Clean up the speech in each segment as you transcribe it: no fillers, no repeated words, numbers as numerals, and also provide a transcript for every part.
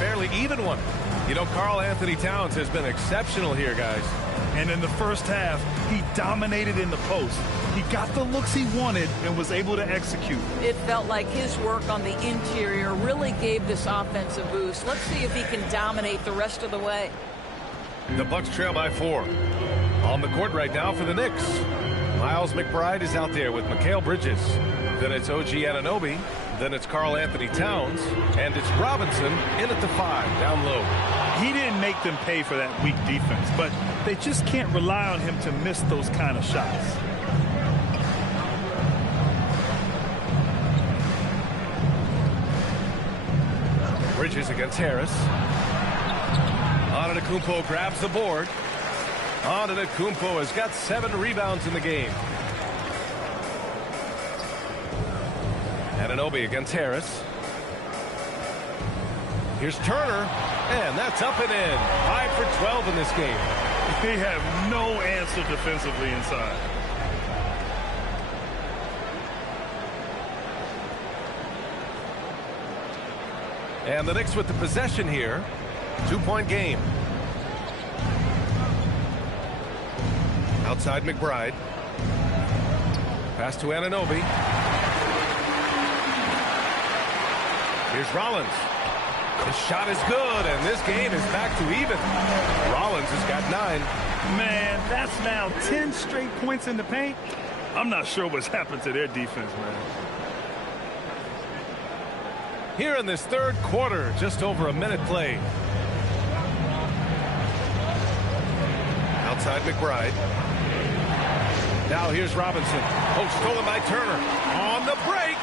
fairly even one. You know, Karl Anthony Towns has been exceptional here, guys. And in the first half, he dominated in the post. He got the looks he wanted and was able to execute. It felt like his work on the interior really gave this offense a boost. Let's see if he can dominate the rest of the way. The Bucks trail by 4. On the court right now for the Knicks. Miles McBride is out there with Mikal Bridges. Then it's OG Anunoby. Then it's Karl Anthony Towns. And it's Robinson in at the 5, down low. He didn't make them pay for that weak defense, but they just can't rely on him to miss those kind of shots. Bridges against Harris. Antetokounmpo grabs the board. Antetokounmpo has got 7 rebounds in the game. Anunoby against Harris. Here's Turner, and that's up and in. 5 for 12 in this game. They have no answer defensively inside. And the Knicks with the possession here. 2-point game. Outside McBride. Pass to Anunoby. Here's Rollins. His shot is good, and this game is back to even. Rollins has got 9. Man, that's now 10 straight points in the paint. I'm not sure what's happened to their defense, man. Here in this third quarter, just over a minute played. Outside McBride. Now here's Robinson. Oh, stolen by Turner. On the break.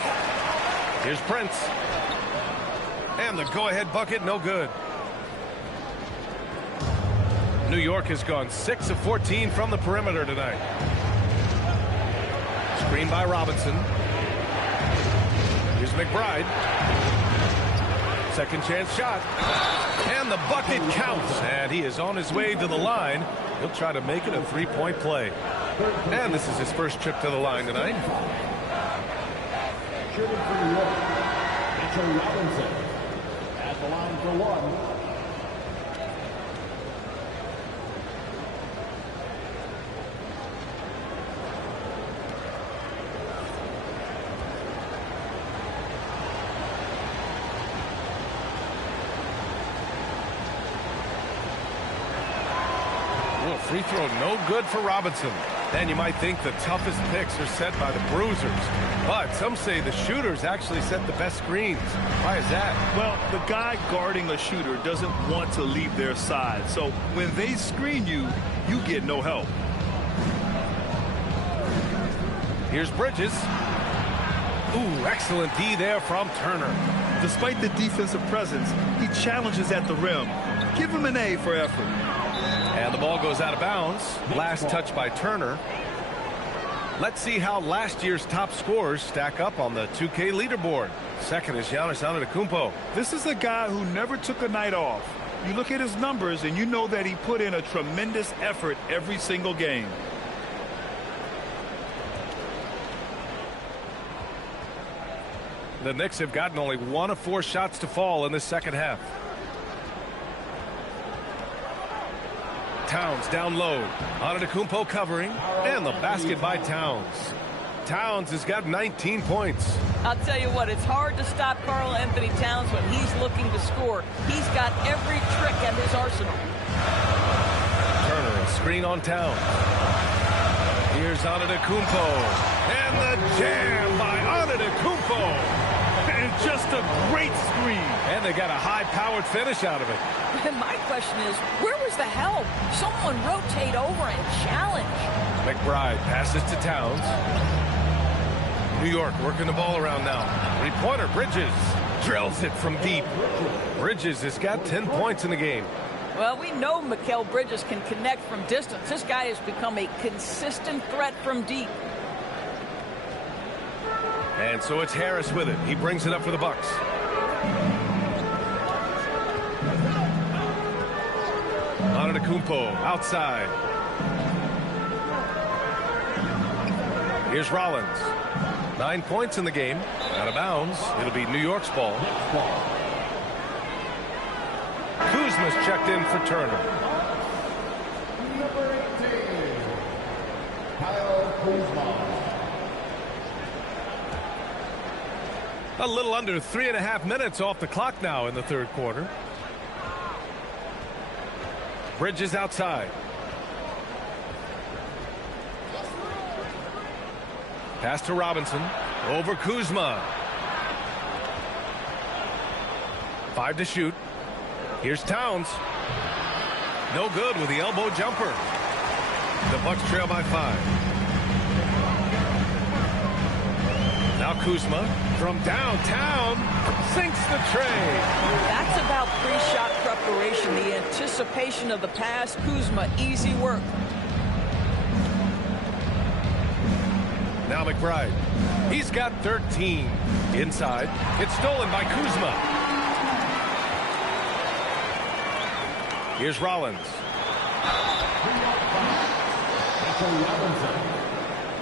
Here's Prince. And the go-ahead bucket, no good. New York has gone 6 of 14 from the perimeter tonight. Screen by Robinson. Here's McBride. Second chance shot. And the bucket counts. And he is on his way to the line. He'll try to make it a 3-point play. And this is his first trip to the line tonight. Shooting for New York, Mitchell Robinson at the line for 1. Free throw no good for Robinson. And you might think the toughest picks are set by the bruisers. But some say the shooters actually set the best screens. Why is that? Well, the guy guarding a shooter doesn't want to leave their side. So when they screen you, you get no help. Here's Bridges. Ooh, excellent D there from Turner. Despite the defensive presence, he challenges at the rim. Give him an A for effort. And the ball goes out of bounds. Last touch by Turner. Let's see how last year's top scorers stack up on the 2K leaderboard. Second is Giannis Antetokounmpo. This is a guy who never took a night off. You look at his numbers and you know that he put in a tremendous effort every single game. The Knicks have gotten only 1 of 4 shots to fall in the second half. Towns down low. Antetokounmpo covering. And the basket by Towns. Towns has got 19 points. I'll tell you what, it's hard to stop Karl Anthony Towns when he's looking to score. He's got every trick at his arsenal. Turner, a screen on Towns. Here's Antetokounmpo. And the jam by Antetokounmpo. And just a great screen. And they got a high-powered finish out of it. And my question is, where was the help? Someone rotate over and challenge. McBride passes to Towns. New York working the ball around now. 3-pointer, Bridges. Drills it from deep. Bridges has got 10 points in the game. Well, we know Mikal Bridges can connect from distance. This guy has become a consistent threat from deep. And so it's Harris with it. He brings it up for the Bucks. Antetokounmpo outside. Here's Rollins. 9 points in the game. Out of bounds. It'll be New York's ball. Kuzma's checked in for Turner. Number 18, Kyle Kuzma. A little under 3.5 minutes off the clock now in the third quarter. Bridges outside. Pass to Robinson. Over Kuzma. 5 to shoot. Here's Towns. No good with the elbow jumper. The Bucks trail by 5. Now Kuzma from downtown sinks the tray. That's about pre-shot preparation, the anticipation of the pass. Kuzma, easy work. Now McBride. He's got 13. Inside. It's stolen by Kuzma. Here's Rollins.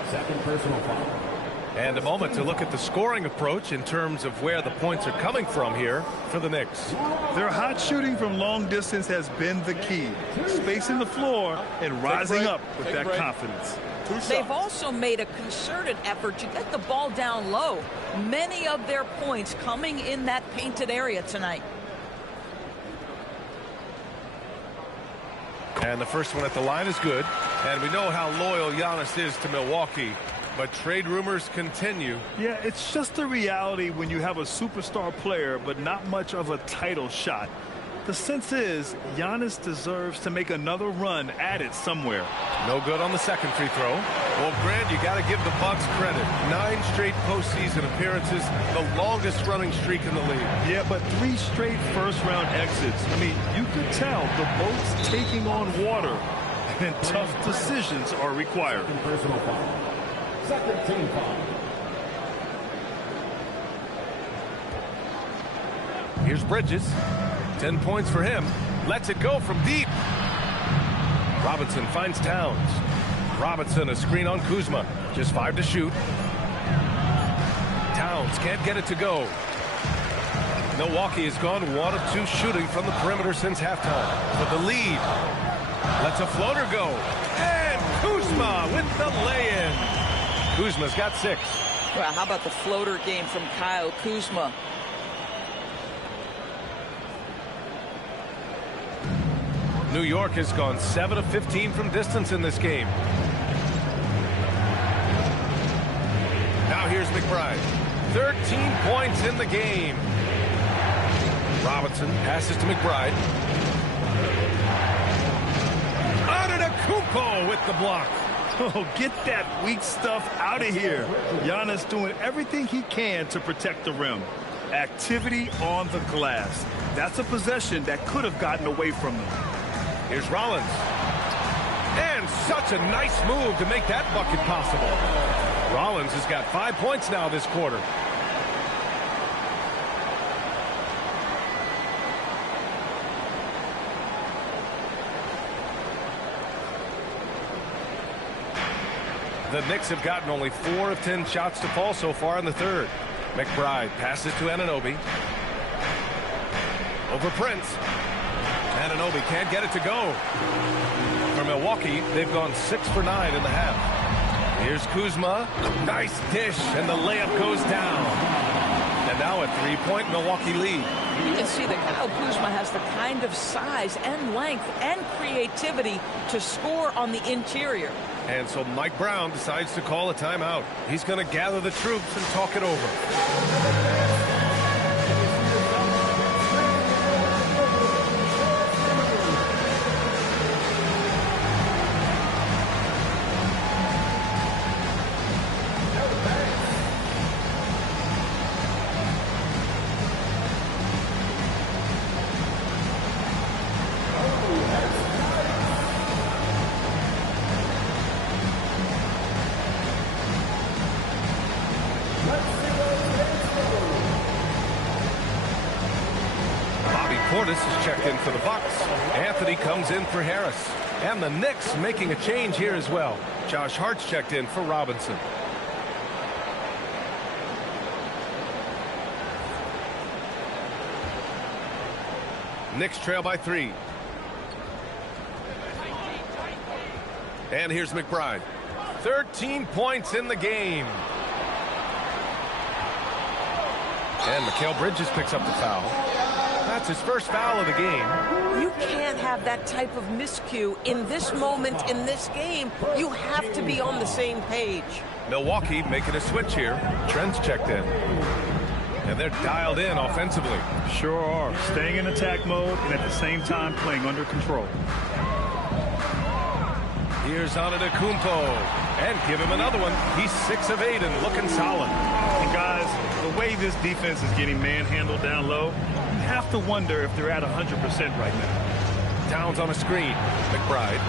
Second personal foul. And a moment to look at the scoring approach in terms of where the points are coming from here for the Knicks. Their hot shooting from long distance has been the key. Spacing the floor and rising up with that confidence. They've also made a concerted effort to get the ball down low. Many of their points coming in that painted area tonight. And the first one at the line is good. And we know how loyal Giannis is to Milwaukee. But trade rumors continue. Yeah, it's just the reality when you have a superstar player, but not much of a title shot. The sense is Giannis deserves to make another run at it somewhere. No good on the second free throw. Well, Grant, you got to give the Bucks credit. 9 straight postseason appearances, the longest running streak in the league. Yeah, but 3 straight first-round exits. I mean, you could tell the boat's taking on water, and tough decisions are required. Personal foul. Second team foul. Here's Bridges. 10 points for him. Lets it go from deep. Robinson finds Towns. Robinson, a screen on Kuzma. Just 5 to shoot. Towns can't get it to go. Milwaukee has gone 1 of 2 shooting from the perimeter since halftime. But the lead lets a floater go. And Kuzma with the lay-in. Kuzma's got 6. Well, how about the floater game from Kyle Kuzma? New York has gone 7 of 15 from distance in this game. Now here's McBride. 13 points in the game. Robinson passes to McBride. Antetokounmpo with the block. Oh, get that weak stuff out of here. Giannis doing everything he can to protect the rim. Activity on the glass. That's a possession that could have gotten away from them. Here's Rollins. And such a nice move to make that bucket possible. Rollins has got 5 points now this quarter. The Knicks have gotten only 4 of 10 shots to fall so far in the third. McBride passes to Anunoby. Over Prince. Anunoby can't get it to go. For Milwaukee, they've gone 6 for 9 in the half. Here's Kuzma. Nice dish, and the layup goes down. And now a 3-point Milwaukee lead. You can see that Kyle Kuzma has the kind of size and length and creativity to score on the interior. And so Mike Brown decides to call a timeout. He's going to gather the troops and talk it over. Portis is checked in for the Bucks. Anthony comes in for Harris. And the Knicks making a change here as well. Josh Hart's checked in for Robinson. Knicks trail by 3. And here's McBride. 13 points in the game. And Mikal Bridges picks up the foul. That's his first foul of the game. You can't have that type of miscue in this moment in this game. You have to be on the same page. Milwaukee making a switch here. Trent's checked in. And they're dialed in offensively. Sure are. Staying in attack mode and at the same time playing under control. Here's Antetokounmpo. And give him another one. He's 6 of 8 and looking solid. And guys, the way this defense is getting manhandled down low, you have to wonder if they're at 100% right now. Towns on a screen. McBride.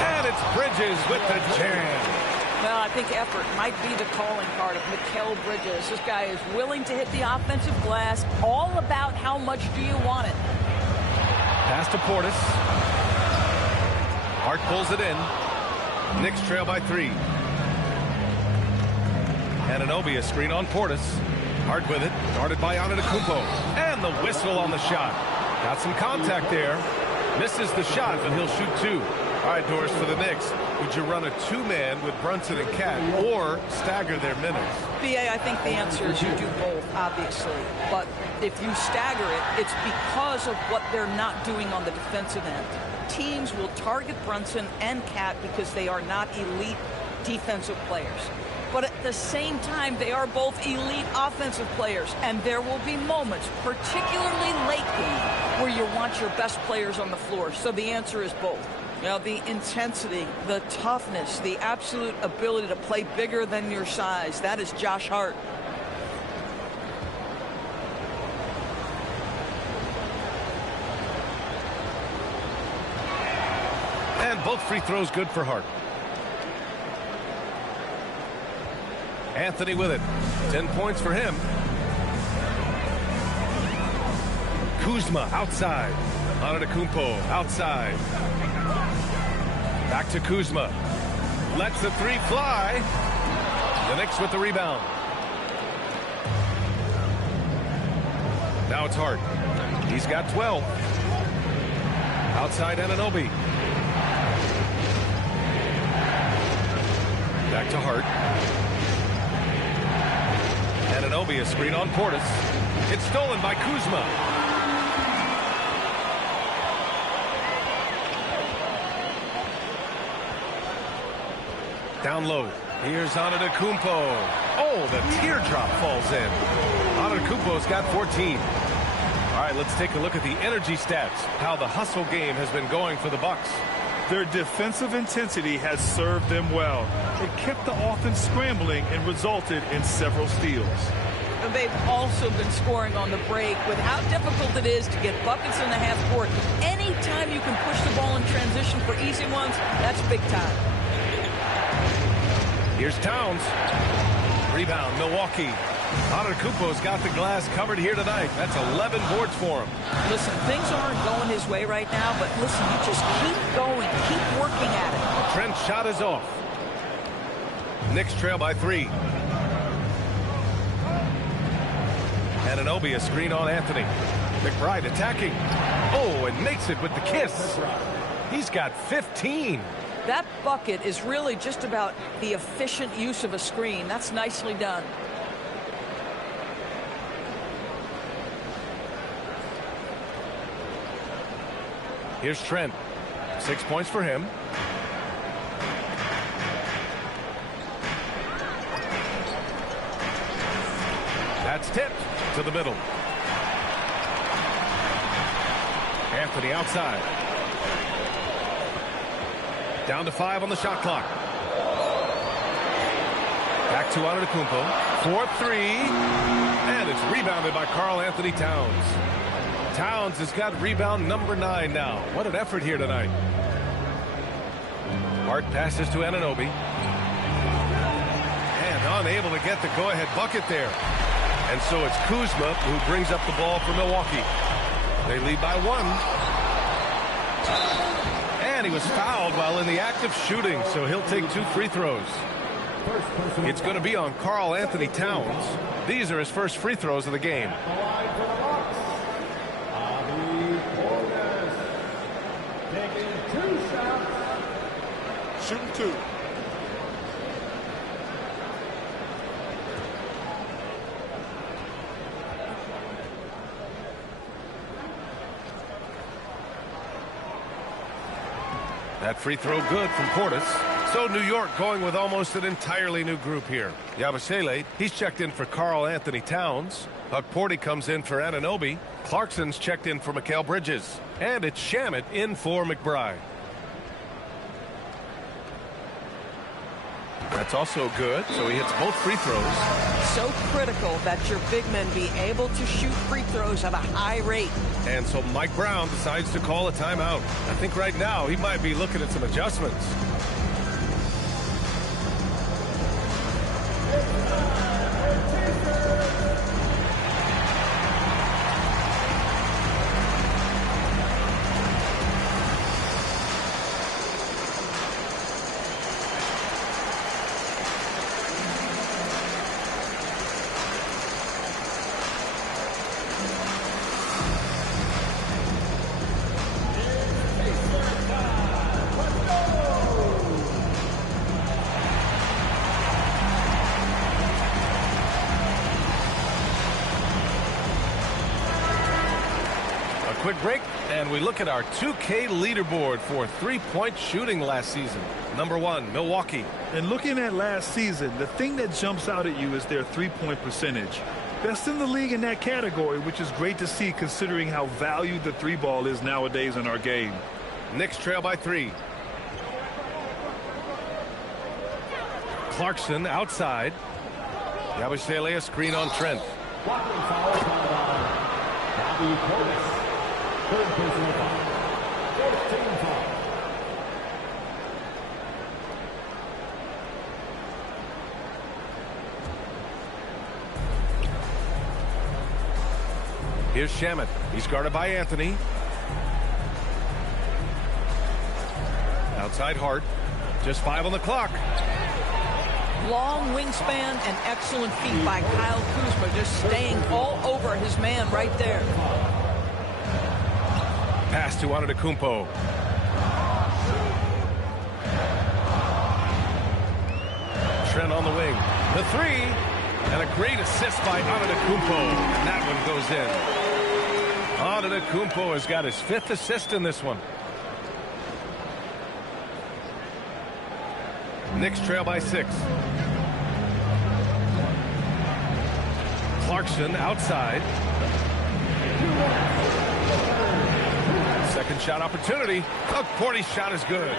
And it's Bridges with the jam. Well, I think effort might be the calling card of Mikal Bridges. This guy is willing to hit the offensive glass. All about how much do you want it. Pass to Portis. Hart pulls it in. Knicks trail by 3. Anunoby, a screen on Portis. Hart with it. Guarded by Antetokounmpo. And the whistle on the shot. Got some contact there. Misses the shot, but he'll shoot 2. All right, Doris, for the Knicks, would you run a 2-man with Brunson and Cat or stagger their minutes? BA, I think the answer is you do both, obviously. But if you stagger it, it's because of what they're not doing on the defensive end. Teams will target Brunson and Cat because they are not elite defensive players. But at the same time, they are both elite offensive players. And there will be moments, particularly late game, where you want your best players on the floor. So the answer is both. Now, the intensity, the toughness, the absolute ability to play bigger than your size, that is Josh Hart. And both free throws good for Hart. Anthony with it. 10 points for him. Kuzma outside. Antetokounmpo outside. Back to Kuzma. Lets the 3 fly. The Knicks with the rebound. Now it's Hart. He's got 12. Outside Anunoby. Back to Hart. Anunoby, a screen on Portis. It's stolen by Kuzma. Down low. Here's Antetokounmpo. Oh, the teardrop falls in. Antetokounmpo's got 14. All right, let's take a look at the energy stats. How the hustle game has been going for the Bucks. Their defensive intensity has served them well. It kept the offense scrambling and resulted in several steals. And they've also been scoring on the break with how difficult it is to get buckets in the half court. Anytime you can push the ball in transition for easy ones, that's big time. Here's Towns. Rebound, Milwaukee. Antetokounmpo's got the glass covered here tonight. That's 11 boards for him. Listen, things aren't going his way right now, but listen, you just keep going, keep working at it. Trent's shot is off. Knicks trail by 3. Anunoby, a screen on Anthony. McBride attacking. Oh, and makes it with the kiss. He's got 15. That bucket is really just about the efficient use of a screen. That's nicely done. Here's Trent. 6 points for him. That's tipped to the middle. Anthony outside. Down to 5 on the shot clock. Back to Antetokounmpo. 4-3. And it's rebounded by Karl-Anthony Towns. Towns has got rebound number 9 now. What an effort here tonight. Hart passes to Anunoby. And unable to get the go-ahead bucket there. And so it's Kuzma who brings up the ball for Milwaukee. They lead by 1. And he was fouled while in the act of shooting, so he'll take 2 free throws. It's going to be on Karl-Anthony Towns. These are his first free throws of the game. shooting 2. That free throw good from Portis. So New York going with almost an entirely new group here. Yabusele, he's checked in for Karl Anthony Towns. Porty comes in for Anunoby. Clarkson's checked in for Mikal Bridges. And it's Shamet in for McBride. That's also good, so he hits both free throws. So critical that your big men be able to shoot free throws at a high rate. And so Mike Brown decides to call a timeout. I think right now he might be looking at some adjustments. Quick break, and we look at our 2K leaderboard for three-point shooting last season. Number 1, Milwaukee. And looking at last season, the thing that jumps out at you is their three-point percentage. Best in the league in that category, which is great to see considering how valued the three ball is nowadays in our game. Knicks trail by 3. Clarkson outside. Yabusele a screen on Trent. Blocking foul on Bobby Portis. Third personal foul. 14th foul. Here's Shamet. He's guarded by Anthony. Outside Hart. Just 5 on the clock. Long wingspan and excellent feet by Kyle Kuzma, just staying all over his man right there. Pass to Antetokounmpo. Trent on the wing. The 3. And a great assist by Antetokounmpo. And that one goes in. Antetokounmpo has got his 5th assist in this one. Knicks trail by 6. Clarkson outside. Second shot opportunity. Porty's shot is good.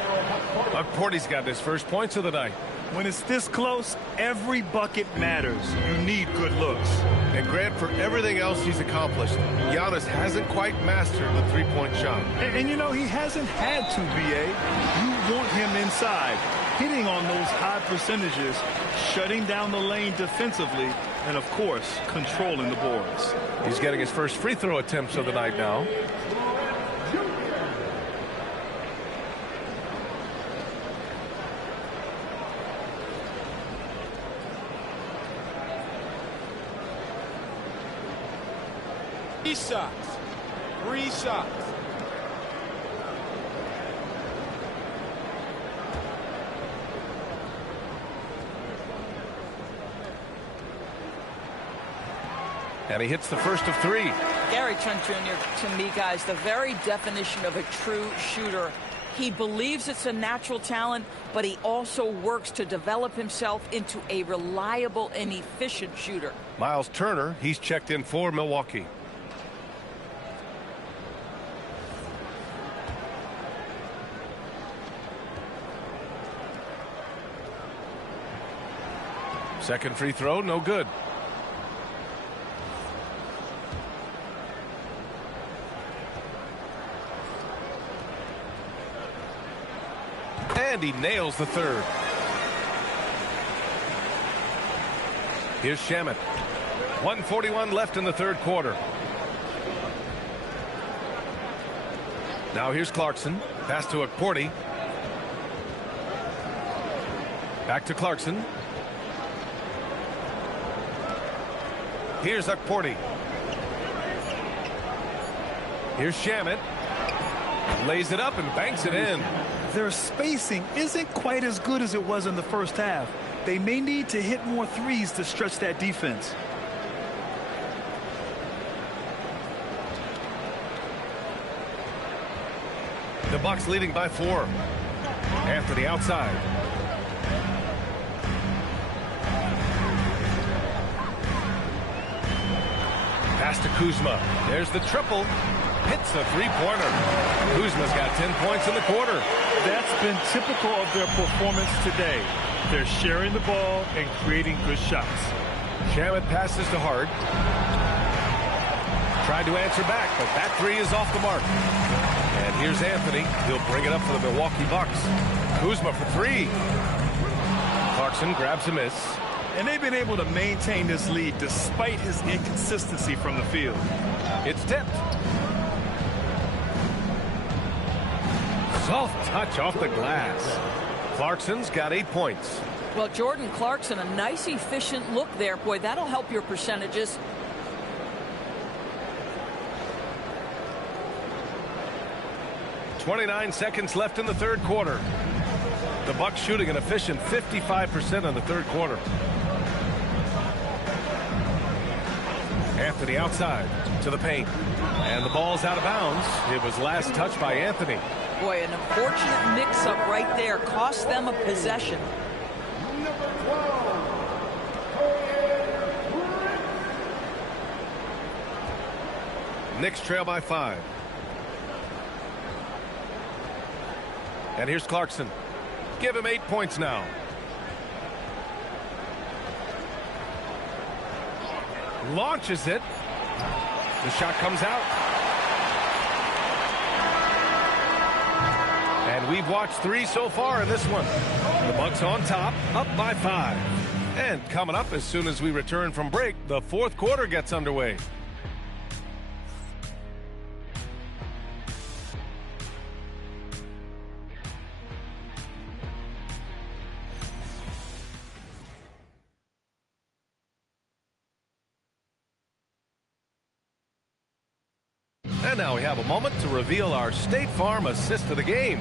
Porty's got his first points of the night. When it's this close, every bucket matters. You need good looks. And Grant, for everything else he's accomplished, Giannis hasn't quite mastered the three-point shot. And you know, he hasn't had to, B.A. You want him inside, hitting on those high percentages, shutting down the lane defensively, and, of course, controlling the boards. He's getting his first free throw attempts of the night now. Three shots. And he hits the first of 3. Gary Trent Jr., to me, guys, the very definition of a true shooter. He believes it's a natural talent, but he also works to develop himself into a reliable and efficient shooter. Miles Turner, he's checked in for Milwaukee. Second free throw, no good. And he nails the third. Here's Shamet. 1:41 left in the third quarter. Now here's Clarkson. Pass to Porty. Back to Clarkson. Here's Porty. Here's Shamet. Lays it up and banks it in. Their spacing isn't quite as good as it was in the first half. They may need to hit more threes to stretch that defense. The Bucks leading by 4. Anthony outside. Pass to Kuzma. There's the triple. Hits a three-pointer. Kuzma's got 10 points in the quarter. That's been typical of their performance today. They're sharing the ball and creating good shots. Shamet passes to Hart. Tried to answer back, but that three is off the mark. And here's Anthony. He'll bring it up for the Milwaukee Bucks. Kuzma for 3. Clarkson grabs a miss. And they've been able to maintain this lead despite his inconsistency from the field. It's tipped. Soft touch off the glass. Clarkson's got 8 points. Well, Jordan Clarkson, a nice, efficient look there. Boy, that'll help your percentages. .29 seconds left in the third quarter. The Bucks shooting an efficient 55% in the third quarter. Anthony outside to the paint. And the ball's out of bounds. It was last touched by Anthony. Boy, an unfortunate mix-up right there. Cost them a possession. Knicks trail by 5. And here's Clarkson. Give him 8 points now. Launches it. The shot comes out. And we've watched 3 so far in this one. The Bucks on top, up by 5. And coming up as soon as we return from break, the fourth quarter gets underway. And now we have a moment to reveal our State Farm assist of the game.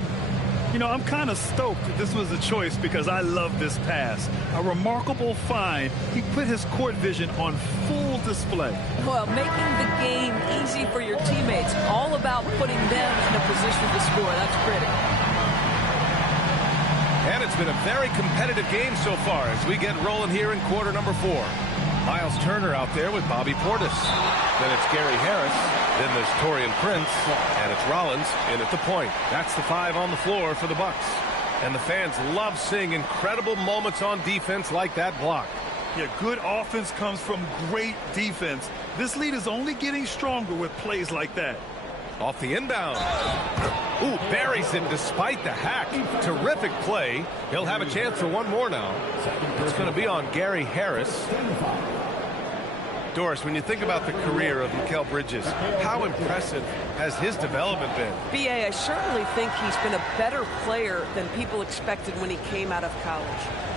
You know, I'm kind of stoked that this was a choice because I love this pass. A remarkable find. He put his court vision on full display. Well, making the game easy for your teammates. All about putting them in a position to score. That's critical. And it's been a very competitive game so far as we get rolling here in quarter number 4. Miles Turner out there with Bobby Portis. Then it's Gary Harris. Then there's Taurean Prince. And it's Rollins in at the point. That's the 5 on the floor for the Bucks. And the fans love seeing incredible moments on defense like that block. Yeah, good offense comes from great defense. This lead is only getting stronger with plays like that. Off the inbound. Ooh, buries it despite the hack. Terrific play. He'll have a chance for one more now. It's going to be on Gary Harris. Doris, when you think about the career of Mikal Bridges, how impressive has his development been? B.A., I certainly think he's been a better player than people expected when he came out of college.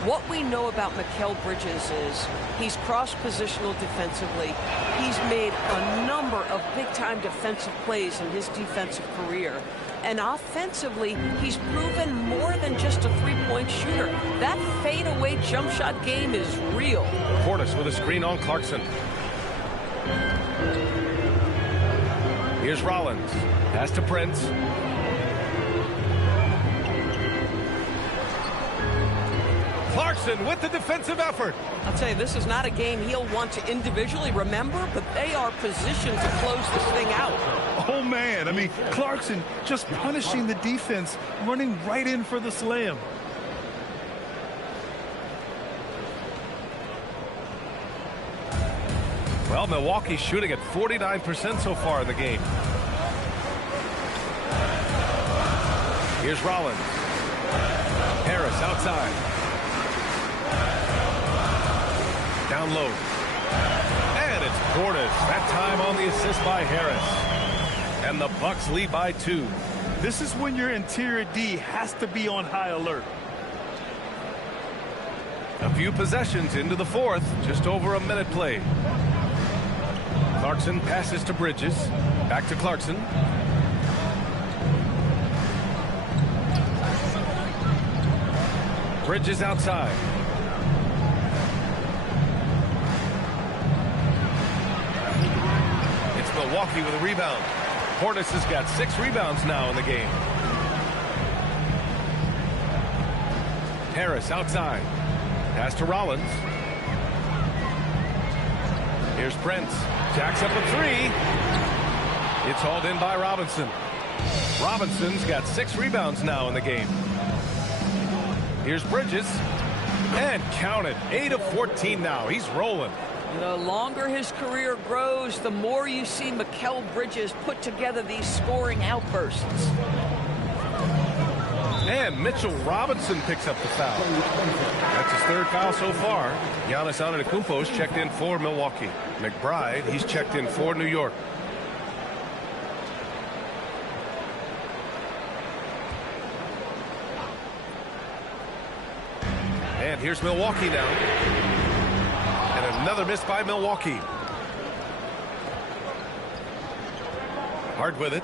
What we know about Mikal Bridges is he's cross-positional defensively. He's made a number of big-time defensive plays in his defensive career. And offensively, he's proven more than just a three-point shooter. That fadeaway jump shot game is real. Portis with a screen on Clarkson. Here's Rollins. Pass to Prince. Clarkson with the defensive effort. I'll tell you, this is not a game he'll want to individually remember, but they are positioned to close this thing out. Oh, man. I mean, Clarkson just punishing the defense, running right in for the slam. Well, Milwaukee's shooting at 49% so far in the game. Here's Rollins. Harris outside. Down low. And it's Portis. That time on the assist by Harris. And the Bucks lead by 2. This is when your interior D has to be on high alert. A few possessions into the fourth. Just over a minute played. Clarkson passes to Bridges. Back to Clarkson. Bridges outside. It's Milwaukee with a rebound. Portis has got 6 rebounds now in the game. Harris outside. Pass to Rollins. Here's Prince. Jacks up a 3. It's hauled in by Robinson. Robinson's got 6 rebounds now in the game. Here's Bridges. And counted. 8 of 14 now. He's rolling. The longer his career grows, the more you see Mikal Bridges put together these scoring outbursts. And Mitchell Robinson picks up the foul. That's his 3rd foul so far. Giannis Antetokounmpo's checked in for Milwaukee. McBride, he's checked in for New York. And here's Milwaukee now. And another miss by Milwaukee. Hard with it.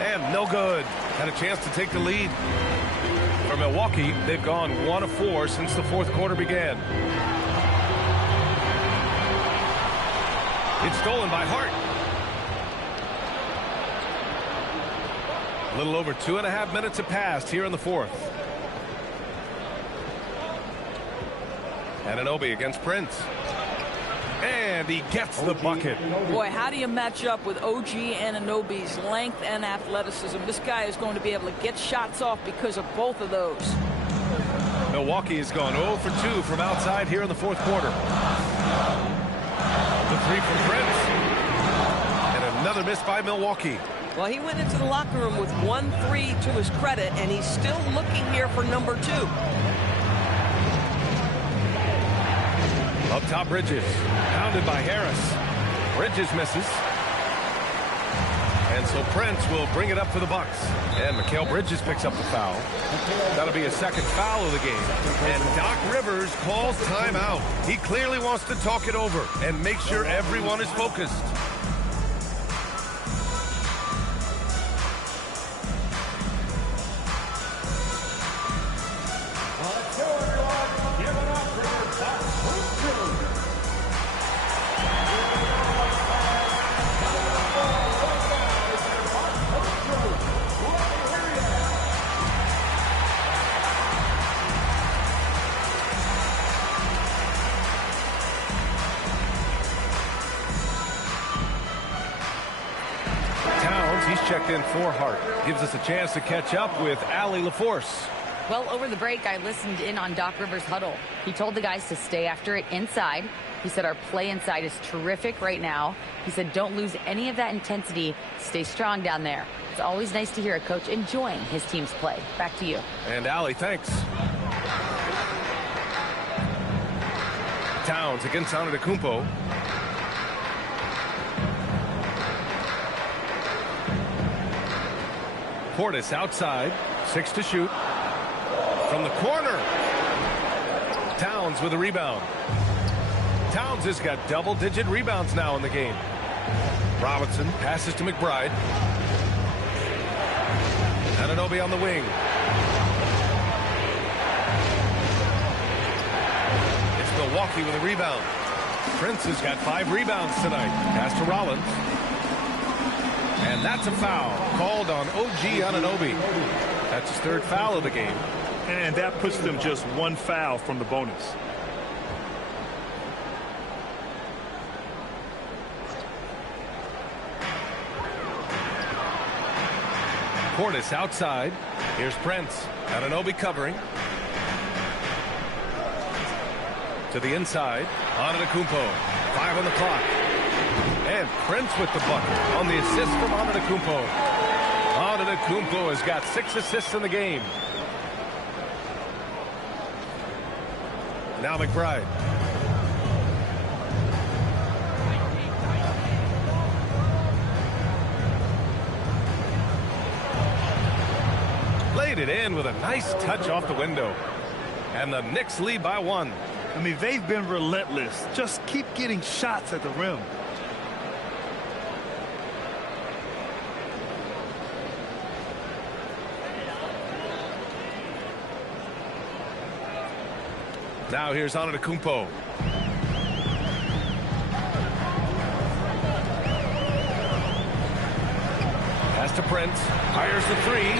And no good. Had a chance to take the lead. For Milwaukee, they've gone 1 of 4 since the 4th quarter began. It's stolen by Hart. A little over 2.5 minutes have passed here in the 4th. Anunoby against Prince. And he gets the bucket. Boy, how do you match up with OG Anunoby's length and athleticism? This guy is going to be able to get shots off because of both of those. Milwaukee has gone 0 for 2 from outside here in the 4th quarter. The 3 from Prince. And another miss by Milwaukee. Well, he went into the locker room with 1 3 to his credit, and he's still looking here for number 2. Up top, Bridges. Pounded by Harris. Bridges misses. And so Prince will bring it up for the Bucks. And Mikal Bridges picks up the foul. That'll be his 2nd foul of the game. And Doc Rivers calls timeout. He clearly wants to talk it over and make sure everyone is focused. Checked in for Hart. Gives us a chance to catch up with Allie LaForce. Well, over the break, I listened in on Doc Rivers' huddle. He told the guys to stay after it inside. He said our play inside is terrific right now. He said don't lose any of that intensity. Stay strong down there. It's always nice to hear a coach enjoying his team's play. Back to you. And Allie, thanks. Towns against Antetokounmpo. Portis outside, 6 to shoot. From the corner. Towns with a rebound. Towns has got double-digit rebounds now in the game. Robinson passes to McBride. Anunoby on the wing. It's Milwaukee with a rebound. Prince has got 5 rebounds tonight. Pass to Rollins. And that's a foul called on OG Anunoby. That's his 3rd foul of the game. And that puts them just 1 foul from the bonus. Portis outside. Here's Prince. Anunoby covering. To the inside. Antetokounmpo. 5 on the clock. And Prince with the bucket on the assist from Antetokounmpo. Antetokounmpo has got 6 assists in the game. Now McBride. Laid it in with a nice touch off the window. And the Knicks lead by 1. I mean, they've been relentless. Just keep getting shots at the rim. Now here's Antetokounmpo. Pass to Prince. Fires the three.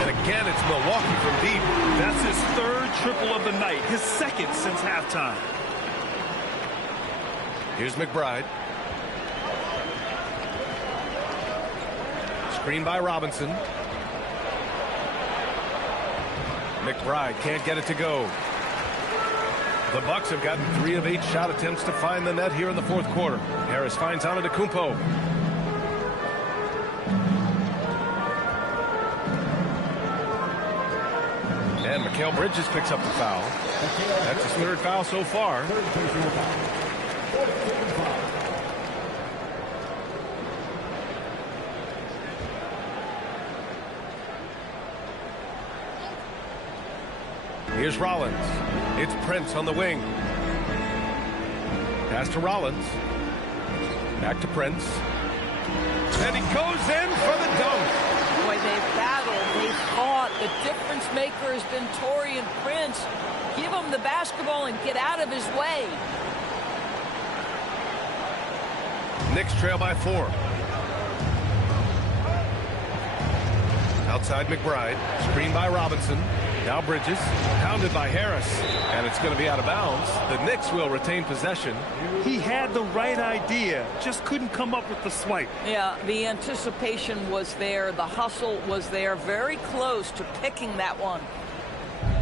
And again, it's Milwaukee from deep. That's his third triple of the night. His second since halftime. Here's McBride. Screen by Robinson. McBride can't get it to go. The Bucks have gotten 3 of 8 shot attempts to find the net here in the fourth quarter. Harris finds Antetokounmpo. And Mikal Bridges picks up the foul. That's his third foul so far. Here's Rollins. It's Prince on the wing. Pass to Rollins. Back to Prince. And he goes in for the dunk. Boy, they've battled. They fought. The difference maker has been Taurean Prince. Give him the basketball and get out of his way. Knicks trail by 4. Outside McBride. Screen by Robinson. Now Bridges. Pounded by Harris. And it's going to be out of bounds. The Knicks will retain possession. He had the right idea. Just couldn't come up with the swipe. Yeah, the anticipation was there. The hustle was there. Very close to picking that one.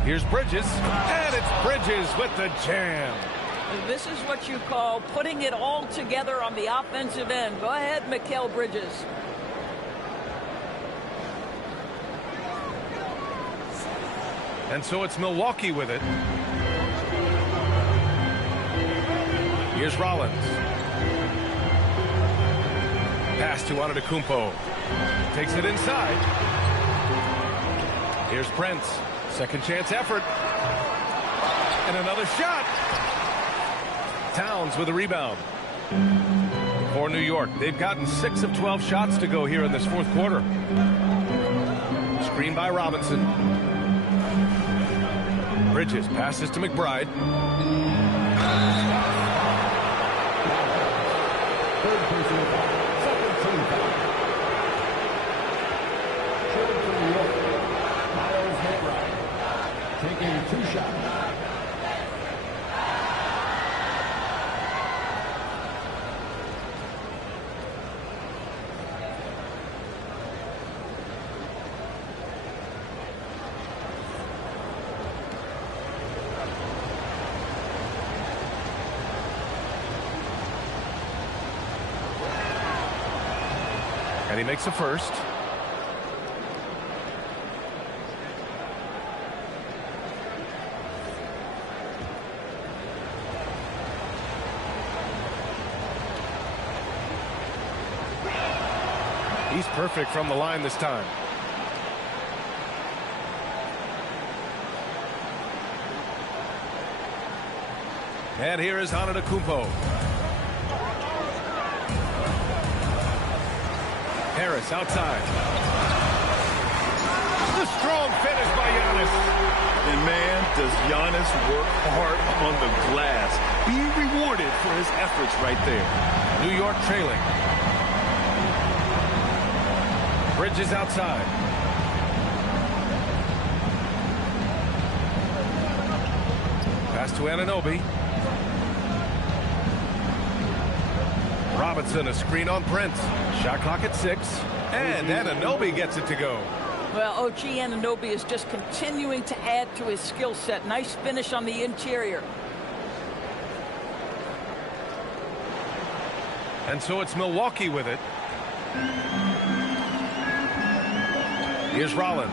Here's Bridges. And it's Bridges with the jam. This is what you call putting it all together on the offensive end. Go ahead, Mikal Bridges. And so it's Milwaukee with it. Here's Rollins. Pass to Antetokounmpo. Takes it inside. Here's Prince. Second chance effort. And another shot. Towns with a rebound. For New York, they've gotten 6 of 12 shots to go here in this fourth quarter. Screen by Robinson. Bridges passes to McBride. Third personal foul. Second team foul. Shooting for New York. Miles McBride. Taking 2 shots. And he makes a first. He's perfect from the line this time. And here is Antetokounmpo. Harris outside. The strong finish by Giannis. And man, does Giannis work hard on the glass. Being rewarded for his efforts right there. New York trailing. Bridges outside. Pass to Anunoby. Robinson, a screen on Prince. Shot clock at 6. And Anunoby gets it to go. Well, OG Anunoby is just continuing to add to his skill set. Nice finish on the interior. And so it's Milwaukee with it. Here's Rollins.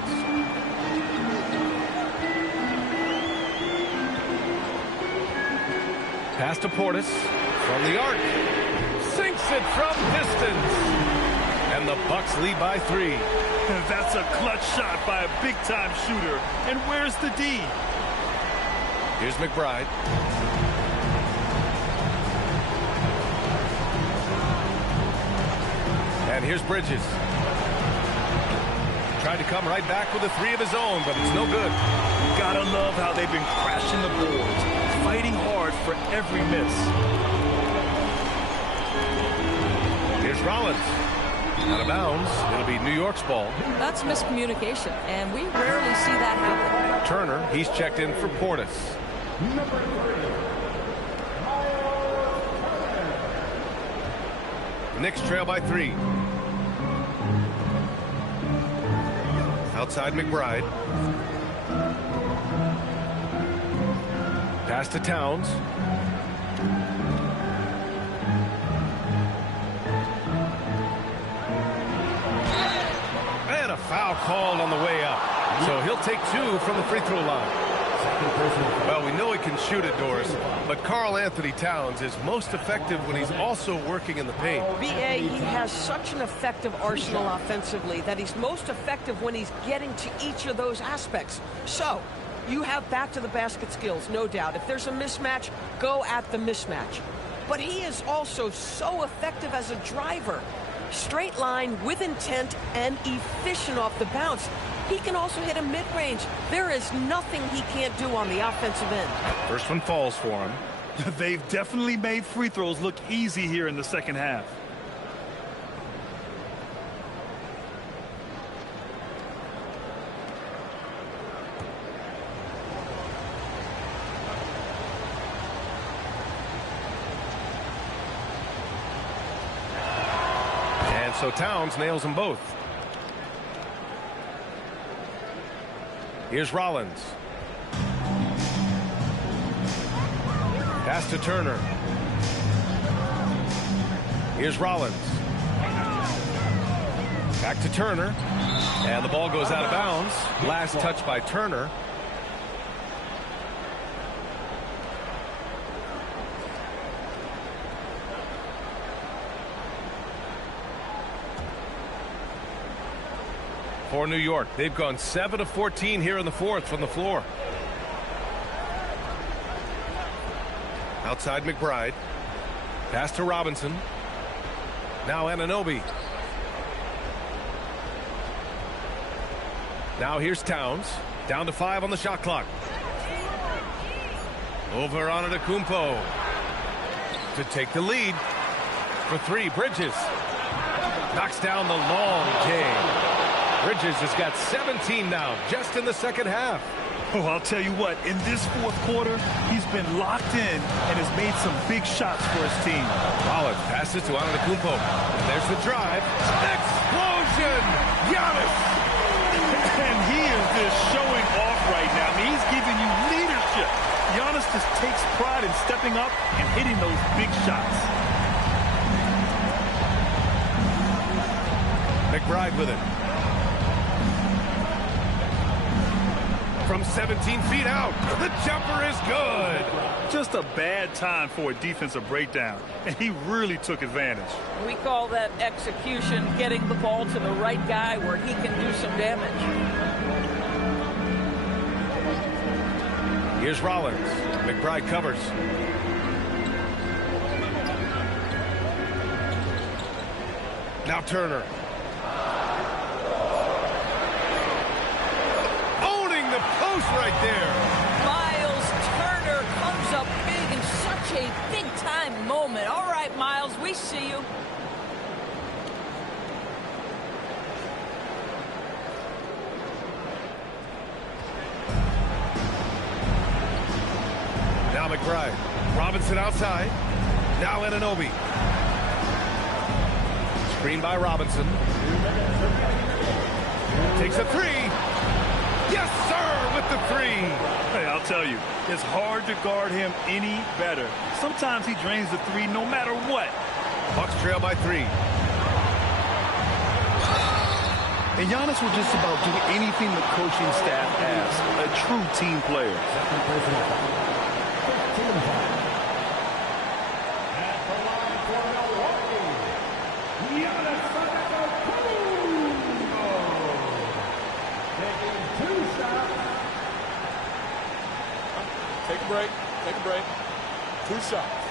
Pass to Portis from the arc. Sinks it from distance. And the Bucks lead by 3. That's a clutch shot by a big-time shooter. And where's the D? Here's McBride. And here's Bridges. Tried to come right back with a 3 of his own, but it's no good. Gotta love how they've been crashing the boards. hard for every miss. Here's Rollins. Out of bounds. It'll be New York's ball. That's miscommunication, and we rarely see that happen. Turner, he's checked in for Portis. Knicks trail by 3. Outside McBride. Pass to Towns. And a foul called on the way up. So he'll take 2 from the free throw line. Well, we know he can shoot it, Doris, but Karl Anthony Towns is most effective when he's also working in the paint. B.A., he has such an effective arsenal offensively that he's most effective when he's getting to each of those aspects. So, you have back-to-the-basket skills, no doubt. If there's a mismatch, go at the mismatch. But he is also so effective as a driver. Straight line, with intent, and efficient off the bounce. He can also hit a mid-range. There is nothing he can't do on the offensive end. First one falls for him. They've definitely made free throws look easy here in the second half. And so Towns nails them both. Here's Rollins. Pass to Turner. Here's Rollins. Back to Turner. And the ball goes out of bounds. Last touch by Turner. For New York, they've gone 7 of 14 here in the fourth from the floor. Outside McBride. Pass to Robinson. Now Anunoby. Now here's Towns. Down to 5 on the shot clock. Over on Antetokounmpo to take the lead. For 3, Bridges. Knocks down the long game. Bridges has got 17 now, just in the second half. Oh, I'll tell you what, in this fourth quarter, he's been locked in and has made some big shots for his team. Rollins passes to Antetokounmpo. There's the drive. Explosion! Giannis! And he is just showing off right now. I mean, he's giving you leadership. Giannis just takes pride in stepping up and hitting those big shots. McBride with it. From 17 feet out, the jumper is good. Just a bad time for a defensive breakdown, and he really took advantage. We call that execution, getting the ball to the right guy where he can do some damage. Here's Rollins. McBride covers. Now Turner. Post right there. Miles Turner comes up big in such a big-time moment. All right, Miles, we see you. Now McBride. Robinson outside. Now Anunoby. Screen by Robinson. Takes a 3. Yes, sir, with the 3. Hey, I'll tell you, it's hard to guard him any better. Sometimes he drains the 3 no matter what. Bucks trail by 3. And Giannis will just about do anything the coaching staff asks. A true team player. Take a break. Take a break. 2 shots.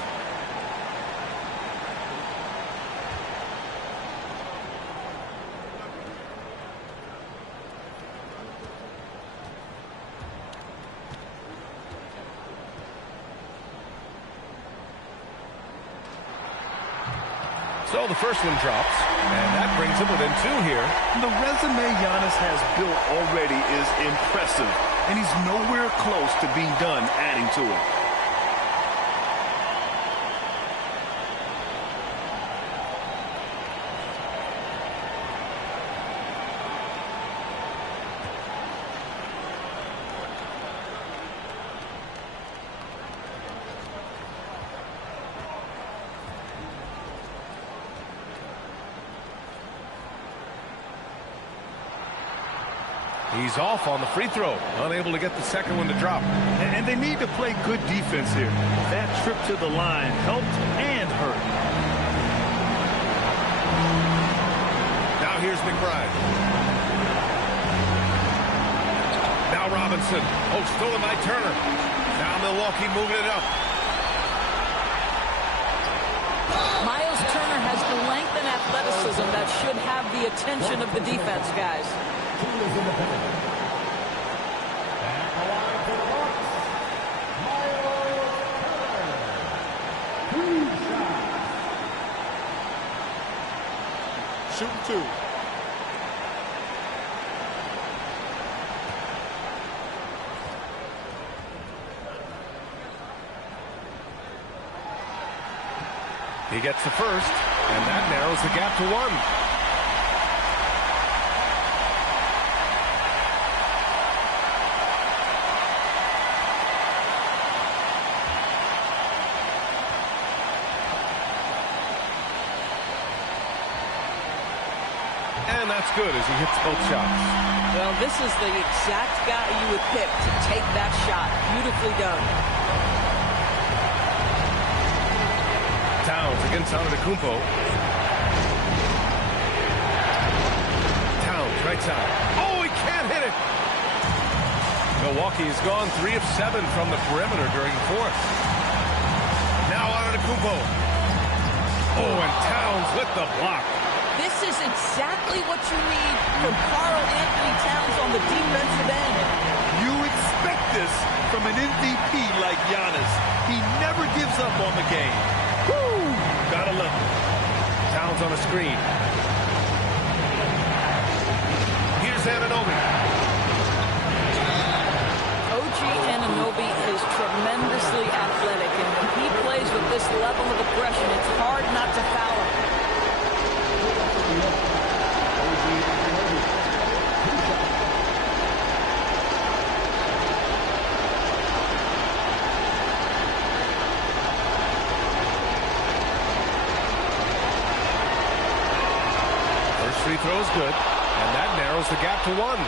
So the first one drops, and that brings him within 2 here. The resume Giannis has built already is impressive, and he's nowhere close to being done adding to it. He's off on the free throw, unable to get the second one to drop. And they need to play good defense here. That trip to the line helped and hurt. Now here's McBride. Now Robinson. Oh, stolen by Turner. Now Milwaukee moving it up. Miles Turner has the length and athleticism that should have the attention of the defense, guys. Shooting 2. He gets the first, and that narrows the gap to 1. And that's good as he hits both shots. Well, this is the exact guy you would pick to take that shot. Beautifully done. Towns against Antetokounmpo. Towns, right side. Oh, he can't hit it. Milwaukee has gone 3 of 7 from the perimeter during the fourth. Now Antetokounmpo. Oh, and Towns with the block. This is exactly what you need from Karl Anthony Towns on the defensive end. You expect this from an MVP like Giannis. He never gives up on the game. Woo! Gotta love it. Towns on a screen. Here's Anunoby. OG Anunoby is tremendously athletic, and when he plays with this level of aggression, it's hard not to foul him. First free throw is good, and that narrows the gap to 1.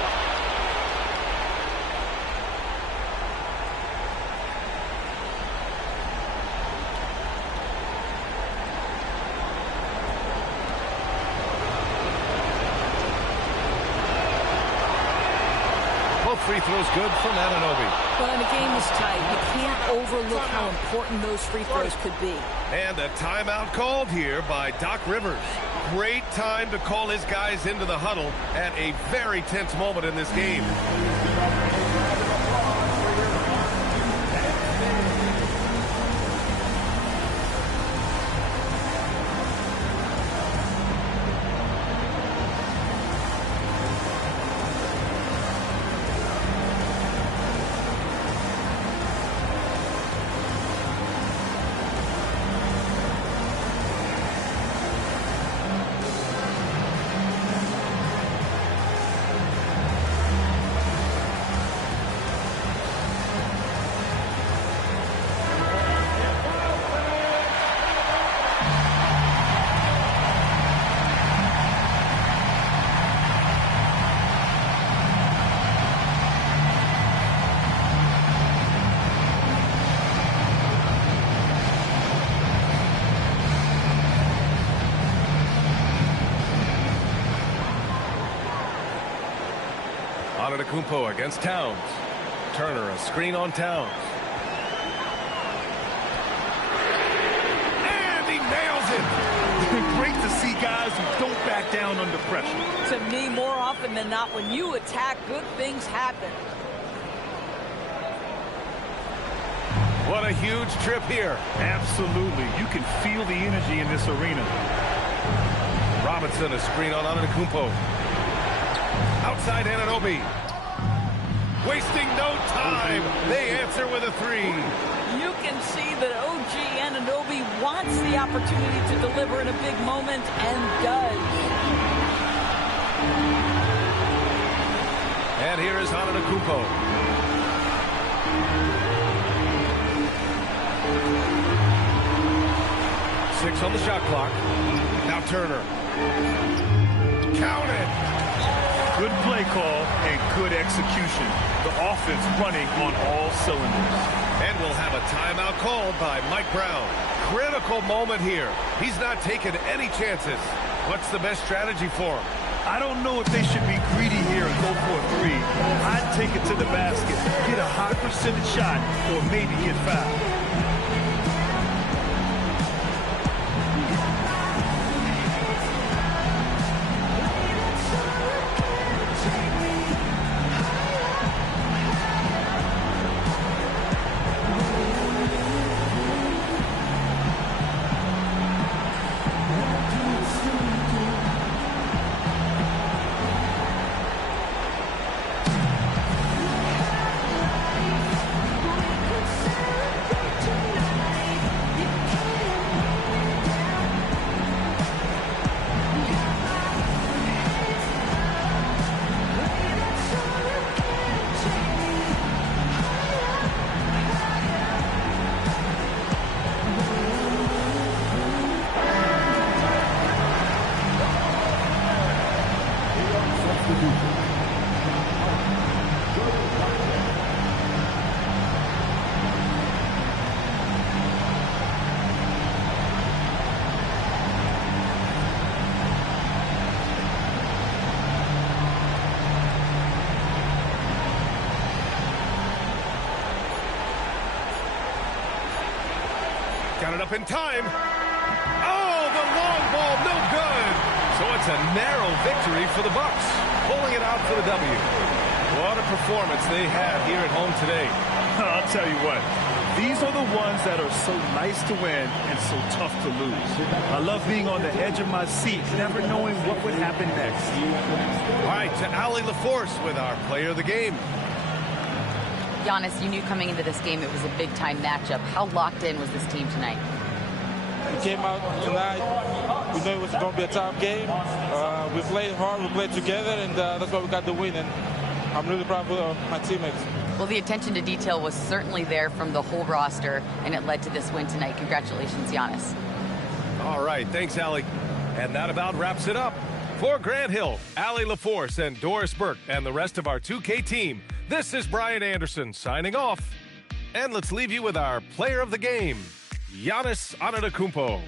Free throws good from Anunoby. When the game is tight, you can't overlook how important those free throws could be. And a timeout called here by Doc Rivers. Great time to call his guys into the huddle at a very tense moment in this game. Antetokounmpo against Towns. Turner, a screen on Towns. And he nails it. Great to see guys who don't back down under pressure. To me, more often than not, when you attack, good things happen. What a huge trip here. Absolutely. You can feel the energy in this arena. Robinson, a screen on Antetokounmpo. Outside Anunoby. Wasting no time. They answer with a three. You can see that OG Anunoby wants the opportunity to deliver in a big moment and does. And here is Antetokounmpo. Six on the shot clock. Now Turner. Count it. Good play call and good execution. The offense running on all cylinders. And we'll have a timeout called by Mike Brown. Critical moment here. He's not taking any chances. What's the best strategy for him? I don't know if they should be greedy here and go for a three. I'd take it to the basket, get a high percentage shot, or maybe get fouled. Got it up in time. Oh, the long ball, no good. So it's a narrow victory for the Bucks, pulling it out for the W. What a performance they had here at home today. I'll tell you what, these are the ones that are so nice to win and so tough to lose. I love being on the edge of my seat, never knowing what would happen next. All right, to Allie LaForce with our player of the game. Giannis, you knew coming into this game it was a big-time matchup. How locked in was this team tonight? We came out tonight. We knew it was going to be a tough game. We played hard. We played together, and that's why we got the win. And I'm really proud of my teammates. Well, the attention to detail was certainly there from the whole roster, and it led to this win tonight. Congratulations, Giannis. All right, thanks, Allie. And that about wraps it up. For Grant Hill, Allie LaForce, and Doris Burke, and the rest of our 2K team, this is Brian Anderson signing off. And let's leave you with our player of the game, Giannis Antetokounmpo.